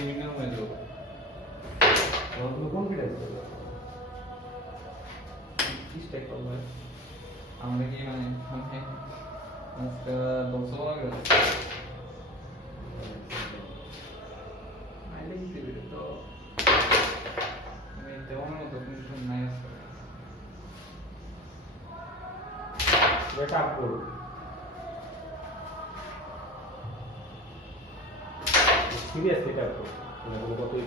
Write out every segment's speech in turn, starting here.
Technical হয়ে যাব কি স্টেক করব আমরা কি আমি আজকে দশ লাগে Wake. Невесты как-то на глубокой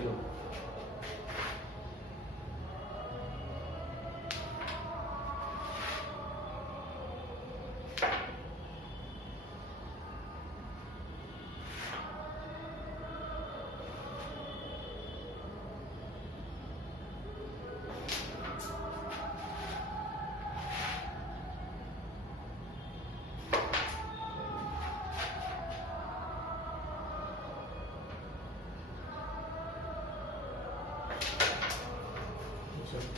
సార్.